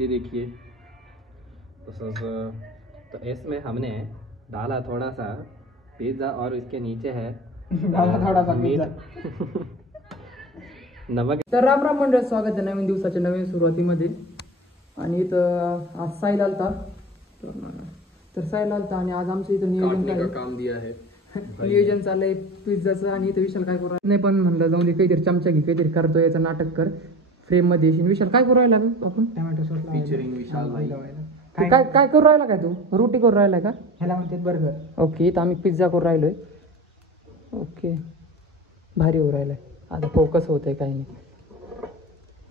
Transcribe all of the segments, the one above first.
ये देखिए। तो इसमें हमने डाला थोड़ा सा पिज़्ज़ा और इसके नीचे है थोड़ा सा मीट नमक। तर राम राम मंडळ, स्वागत आहे नवीन दिवसाच्या नवीन सुरुवातीमध्ये. आणि इथं आज साहिल आलता, तर साहिल आलता आणि आज आमचं इथं नियोजन काम दिया है नियोजन चाललंय पिझ्झाचं. आणि इथं विशाल काय करू नाही, पण म्हणलं जाऊन दे, काहीतरी चमचा घे, काहीतरी करतो याचं नाटक कर फ्रेम मध्ये. विशाल काय करू राहिला आपण? टोमॅटो सॉस फीचरिंग विशाल भाई. काय काय करू राहिला काय तू? रोटी करू राहिलाय का? ह्याला म्हणते बर्गर. ओके, तर आम्ही पिझ्झा करू राहिलोय. ओके, भारी होऊ राहिलाय. आता फोकस होत आहे काही नाही,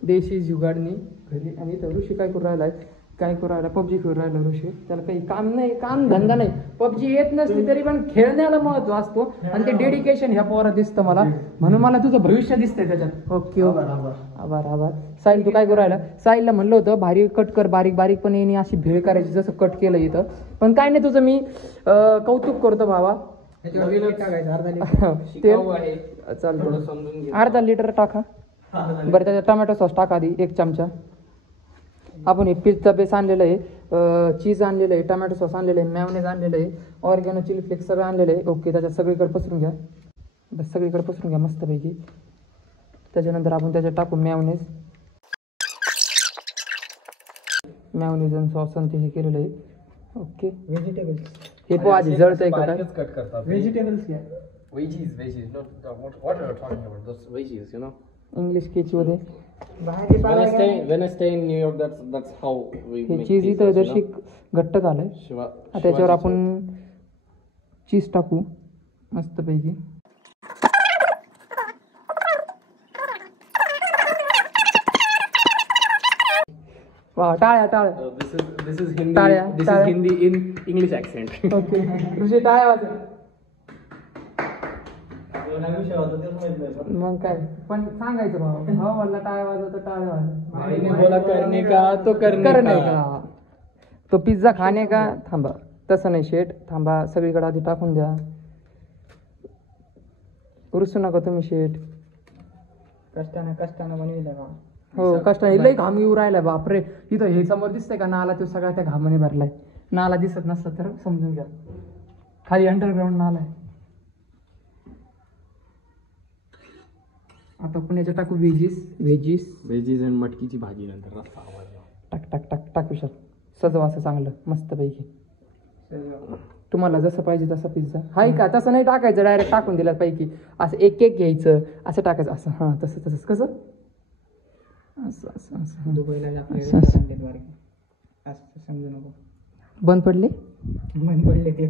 देशी जुगाडणी घरी. आणि इथं ऋषी काय करू राहिलाय? काय करू राहिला? पबजी खेळू राहिला ऋषी. त्याला काही काम नाही, काम धंदा नाही. पबजी येत नसली तरी पण खेळण्याला महत्व असतो आणि ते डेडिकेशन ह्या पोरात दिसतं मला, म्हणून मला तुझं भविष्य दिसतंय त्याच्यात. ओके, आभार आभार. साहिल तू काय करू राहिला? साहिलला म्हणलं होतं भारी कट कर, बारीक बारीक, पण येणे अशी भेळ करायची जसं कट केलं इथं. पण काय नाही, तुझं मी कौतुक करतो भावा. चालतं, अर्धा लिटर टाका बरं. त्याच्यात टोमॅटो सॉस टाका आधी 1 चमचा. आपण हे पिझ्झा बेस आणलेलं आहे, चीज आणलेलं आहे, टोमॅटो सॉस आणलेलं आहे, मॅयोनेज आणलेलं आहे, ऑर्गॅनो चिली फ्लेक्स सगळं आणलेलं आहे. ओके, त्याच्यात सगळीकडे पसरून घ्या, बस सगळीकडे पसरून घ्या मस्तपैकी. त्याच्यानंतर आपण त्याच्यात टाकू मॅयोनेज आणि सॉस आणि ते हे केलेलं आहे. ओके, व्हेजिटेबल्स हे पण आधी जळतंय का काय? कट करतात व्हेजिटेबल्स घ्या. Veggies, not what are you talking about? Those veggies, you know. English sketch मध्ये When I stay in New York, that's how we हे make चीज इथं pizzas, you जशी know? घट्ट झालंय. त्याच्यावर आपण चीज टाकू मस्तपैकी. वा, टाळ्या टाळ्या. This is Hindi. टाळ्या, This टाळ्या. is Hindi in English accent. Okay, Rishi टाळ्या वाजव. मग काय पण सांगायचं भावा, भावा मला टाळ्या वाजवतो, टाळ्या वाजव. बोला करने का तो करने का. तो पिझ्झा खाणे का? थांबा, तसं नाही शेट, थांबा. सगळीकडे आधी टाकून द्या, उरसू नका तुम्ही शेट. कष्टानं बनविलं का? हो, कष्टाने. लई घाम येऊ राहिलाय बापरे. इथं हे समोर दिसतंय का नाला, तो सगळा त्या घामाने भरलाय. नाला दिसत नसता तर समजून घ्या, खाली अंडरग्राऊंड नाला आहे. आता आपण याच्यात टाकू व्हेजीस आणि मटकीची भाजी, नंतर रस्सा. टाक टाक टाक टाक विशाल, सजवा असं चांगलं मस्तपैकी. तुम्हाला जसं पाहिजे तसा पिझ्झा हाय का? तसं नाही टाकायचं डायरेक्ट टाकून दिला पैकी, असं एक एक घ्यायचं, असं टाकायचं, असं. हां, तसं तसंच. कसं? असं असं असं. दुबईला समजू नको. बंद पडले ते.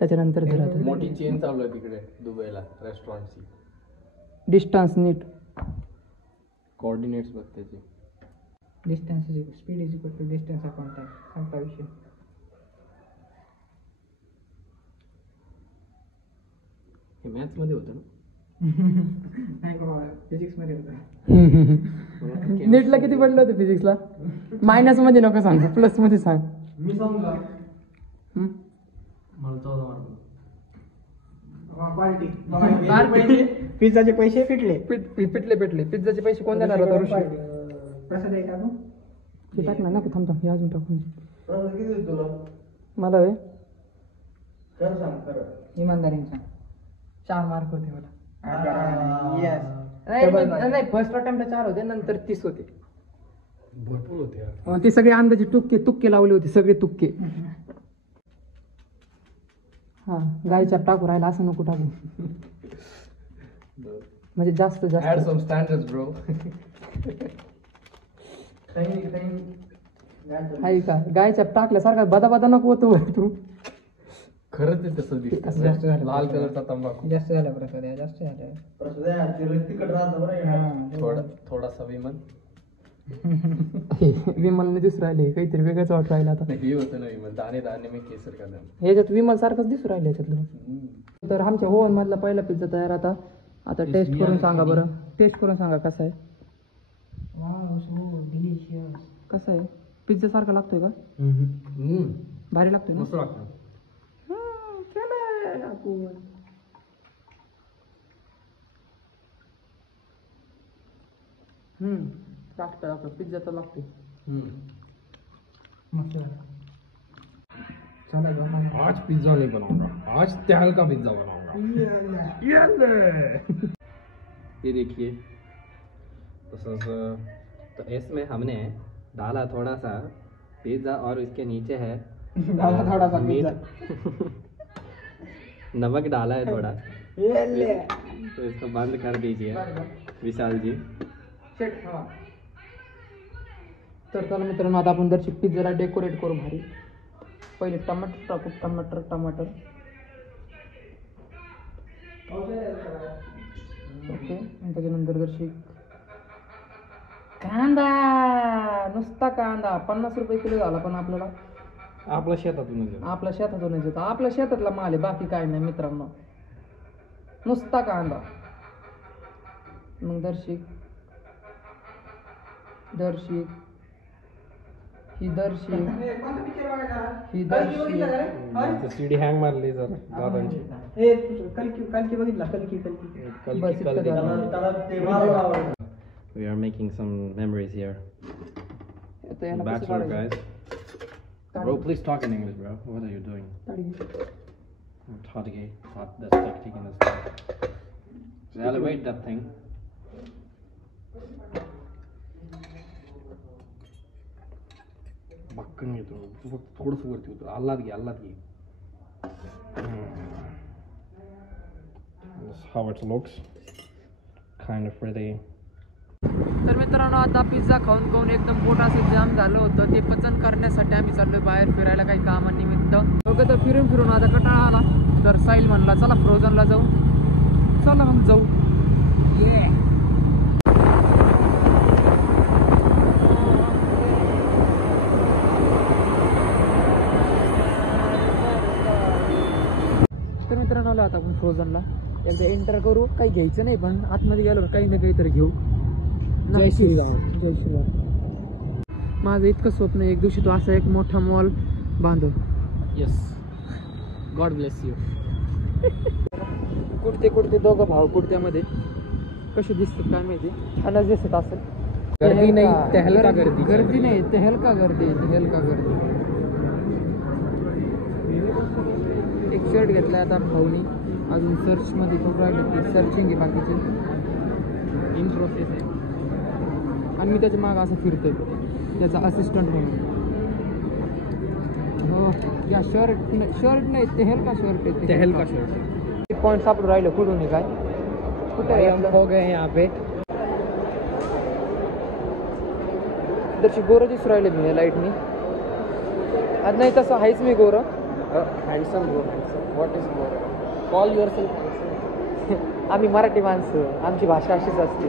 त्याच्यानंतर मोठी चेन चालू आहे तिकडे दुबईला रेस्टॉरंटची. डिस्टन्स नीट कोऑर्डिनेट्स बघ त्याचे. Distance speed is equal to distance upon time. सांगता विषय. हे मॅथ्स मध्ये होतं ना? नाही बाबा, फिजिक्स मध्ये होतं. नीटला किती पडलं होतं फिजिक्सला? मायनस मध्ये नको सांग, प्लस मध्ये सांग. मी सांगू पिझ्झाचे पैसे पिटले. पिझ्झाचे पैसे कोण देणार होता ऋषी? प्रसाद आहे का तू? ते टाक ना. नको, थांब हे अजून टाकून मला वे इमानदारीने सांग. 4 मार्क होते मला. नाही, फर्स्ट अटेम्प्टला 4 होते, नंतर 30 होते. भरपूर होते. ते सगळे अंदाजे तुक्के लावले होते, सगळे तुक्के. हा, गायच्या टाकू राहिला असं नको टाकू, म्हणजे जास्त Add some standards, bro. आहे का? गायच्या टाकल्यासारखा बदा नको होतो तू. खरंच ते तसं दिसतं. जास्त झालं. लाल कलरचा तंबाखू जास्त झाला प्रसाद, जास्त झालं. थोडासा विमल. विमलने दिसू राहिले, काहीतरी वेगळंच वाटू राहिलं आता. हे होतं ना विमल, दाणे मी केसर का. ह्याच्यात विमल सारखंच दिसू राहिलं याच्यातलं. तर आमच्या ओव्हन मधला पहिला पिझ्झा तयार. आता टेस्ट करून सांगा बरं. टेस्ट करून सांगा कसा आहे. कसा आहे? पिझ्झा सारखा लागतोय का? भारी लागतोय ना? मस्त लागतं. टाकता आपला पिझ्झा तर लागते मस्त चला आज पिज्जा नहीं बनाऊंगा, आज तेल का पिज्जा बनाऊंगा। ये देखिए, तो इसमें हमने डाला थोड़ा सा पिज्ज़ा और इसके नीचे है डाला थोड़ा सा मीट। पिज्जा। नमक डाला है थोड़ा, तो इसको बंद कर दीजिए विशाल जी। तर चला मित्रांनो, आता आपण जर पिझ्झाला डेकोरेट करू भारी. पहिले टमाटर टाकू, टमाटर ओके. आणि त्याच्यानंतर जरशी कांदा, नुसता कांदा 50 रुपये किलो झाला, पण आपल्याला आपल्या शेतातूनच येतो. आपल्या शेतातूनच येतो, आपल्या शेतातला माल आहे, बाकी काय नाही मित्रांनो, नुसता कांदा. मग दर्शिक ही सीडी हँग मारली जरा दादांची. कलकी बघितला, कलकी कलकी We are making some memories here. Bachelor guys. Bro, please talk in English, bro. What are you doing? Thought that's tactic in this thing. So elevate that thing. बक्कन येतो, थोडंसं वरती होतं. आल्लाद घे. That's how it looks. Kind of pretty. तर मित्रांनो, आता pizza खाऊन एकदम पोट असं जाम झालं होतं. ते पचन करण्यासाठी आम्ही चाललोय बाहेर फिरायला काही कामानिमित्त. बघा, तर फिरून आता कंटाळा आला, तर साहिल म्हणला चला फ्रोझनला जाऊ. चला मग जाऊ. तर मित्रांनो, आलो आता आपण फ्रोझनला. एकदा एंटर करू, काही घ्यायचं नाही, पण आतमध्ये गेलो काही ना काहीतरी घेऊ. जय श्रीराम. माझं इतकं स्वप्न आहे, एक दिवशी तो असा एक मोठा मॉल बांधव. Yes. God bless you. कुठते दोघं भाव कुर्त्यामध्ये कसे दिसतात काय माहिती, छानच दिसत असेल. गर्दी नाही, तेहलका गर्दी. गर्दी नाही, तेहलका गर्दी. एक शर्ट घेतला आता भाऊनी, अजून सर्च मध्ये खूप राहिले, सर्चिंग आहे बाकीचे, इन प्रोसेस आहे. आणि मी त्याच्या मागं असं फिरतोय त्याचा असिस्टंट म्हणून. हो, या शर्ट नाही, तेहलका शर्ट आहे. तेहलका शर्ट. पॉईंट सापडून राहिलं कुठून काय, कुठे हम हो गए यहाँ पे. तशी गोरं दिसू राहिले मी लाईटनी. आज नाही तसं आहेच मी गोरं. Handsome bro, handsome. What is more? Call yourself handsome. आम्ही मराठी माणसं, आमची भाषा अशीच असते.